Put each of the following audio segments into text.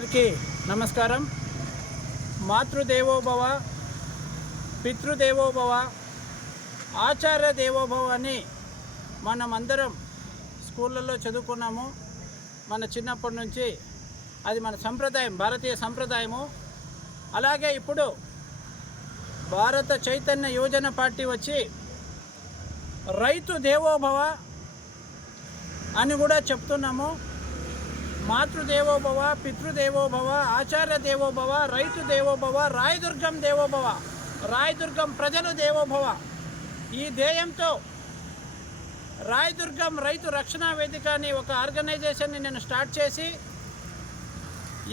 అందరికీ నమస్కారం. మాతృదేవోభవ పితృదేవోభవ ఆచార్య దేవోభవ అని మనం అందరం స్కూళ్ళల్లో చదువుకున్నాము. మన చిన్నప్పటి నుంచి అది మన సంప్రదాయం భారతీయ సంప్రదాయము. అలాగే ఇప్పుడు భారత చైతన్య యువజన పార్టీ వచ్చి రైతు దేవోభవ అని కూడా చెప్తున్నాము. మాతృదేవోభవ పితృదేవోభవ ఆచార్య దేవోభవ రైతు దేవోభవ రాయదుర్గం దేవోభవ రాయదుర్గం ప్రజలు దేవోభవ. ఈ ధ్యేయంతో రాయదుర్గం రైతు రక్షణ వేదిక అని ఒక ఆర్గనైజేషన్ని నేను స్టార్ట్ చేసి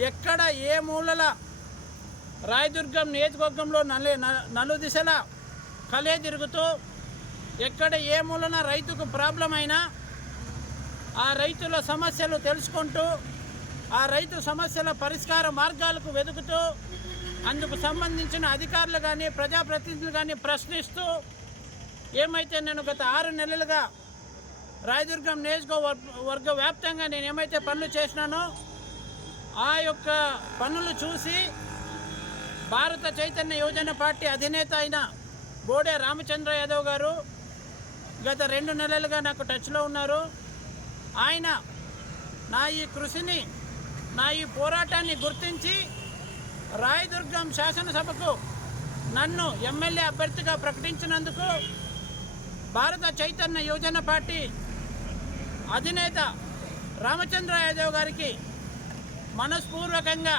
ఎక్కడ ఏ మూలల రాయదుర్గం నియోజకవర్గంలో నలు నలు దిశల కలే తిరుగుతూ ఎక్కడ ఏ మూలన రైతుకు ప్రాబ్లం అయినా ఆ రైతుల సమస్యలు తెలుసుకుంటూ ఆ రైతు సమస్యల పరిష్కార మార్గాలకు వెతుకుతూ అందుకు సంబంధించిన అధికారులు కానీ ప్రజాప్రతినిధులు కానీ ప్రశ్నిస్తూ ఏమైతే నేను గత ఆరు నెలలుగా రాయదుర్గం నియోజకవర్గ వ్యాప్తంగా నేను ఏమైతే పనులు చేసినానో ఆ యొక్క పనులు చూసి భారత చైతన్య యువజన పార్టీ అధినేత అయిన బోడే రామచంద్ర యాదవ్ గారు గత రెండు నెలలుగా నాకు టచ్లో ఉన్నారు. ఆయన నా ఈ కృషిని నా ఈ పోరాటాన్ని గుర్తించి రాయదుర్గం శాసనసభకు నన్ను ఎమ్మెల్యే అభ్యర్థిగా ప్రకటించినందుకు భారత చైతన్య యువజన పార్టీ అధినేత రామచంద్ర యాదవ్ గారికి మనస్పూర్వకంగా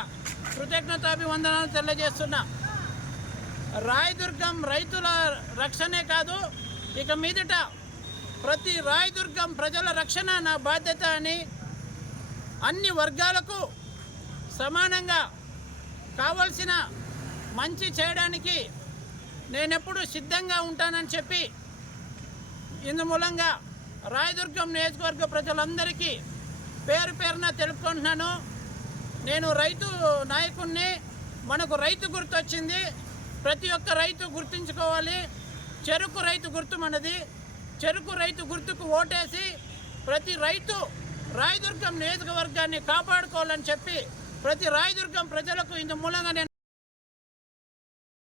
కృతజ్ఞతాభివందనాలు తెలియజేస్తున్నా. రాయదుర్గం రైతుల రక్షణే కాదు ఇక మీదట ప్రతి రాయదుర్గం ప్రజల రక్షణ నా బాధ్యత అని అన్ని వర్గాలకు సమానంగా కావలసిన మంచి చేయడానికి నేనెప్పుడు సిద్ధంగా ఉంటానని చెప్పి ఇందు మూలంగా రాయదుర్గం నియోజకవర్గ ప్రజలందరికీ పేరు పేరున తెలుపుకుంటున్నాను. నేను రైతు నాయకుణ్ణి మనకు రైతు గుర్తు వచ్చింది ప్రతి ఒక్క రైతు గుర్తుంచుకోవాలి. చెరుకు రైతు గుర్తు మనది. చెరుకు రైతు గుర్తుకు ఓటేసి ప్రతి రైతు రాయదుర్గం నియోజకవర్గాన్ని కాపాడుకోవాలని చెప్పి ప్రతి రాయదుర్గం ప్రజలకు ఇందు మూలంగా నేను